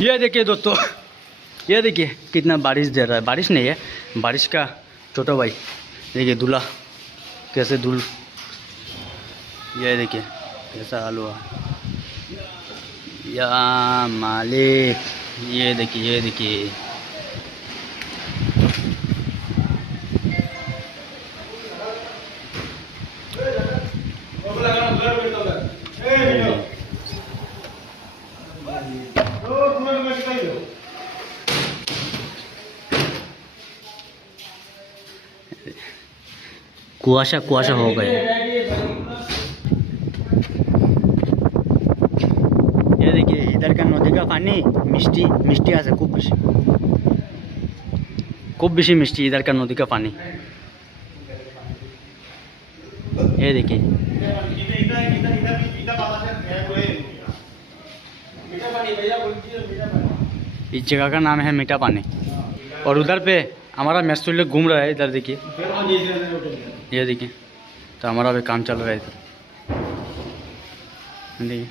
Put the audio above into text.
ये देखिए दोस्तों, ये देखिए कितना बारिश दे रहा है। बारिश नहीं है, बारिश का छोटा भाई। देखिए दूल्हा कैसे धुल, ये देखिए कैसा हाल हुआ या मालिक। ये देखिए, ये देखिए कुआशा कुआशा हो गया। ये देखिए इधर का नदी का पानी मिष्टी मिष्टी আছে खूब बेशी मिष्टी इधर का नदी का पानी। ये देखिए इस जगह का नाम है मीठा पानी। और उधर पे हमारा मैसूर लोग घूम रहा है। इधर देखिए, ये देखिए तो हमारा भी काम चल रहा है इधर। देखिए